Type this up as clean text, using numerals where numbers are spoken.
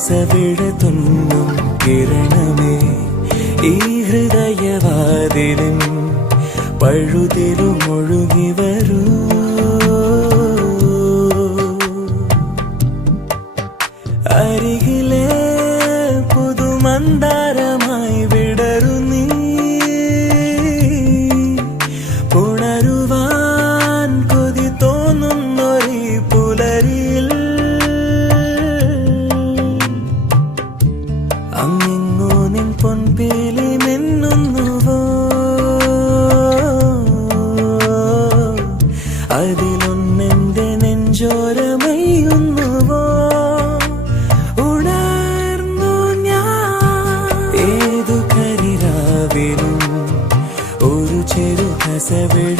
കസവിടത്തുന്നും കിരണമേ ഈ ഹൃദയവാതിലിൻ പഴുതിലുമൊഴുകി വരൂ. അരികിലെ പുതുമന്ദാരമായി വിടരു നീ, ഉണരുവാൻ കൊതി തോന്നുന്നൊരീ പുലരിയിൽ. അങ്ങിങ്ങോ നിൻ പൊൻപീലി മിന്നുന്നുവോ, അതിലൊന്നെന്റെ നെഞ്ചോരമയ്യുന്നുവോ. ഉണർന്നു ഞാൻ ഏതു കരിരാവിലും ഒരു ചെറു കസവിട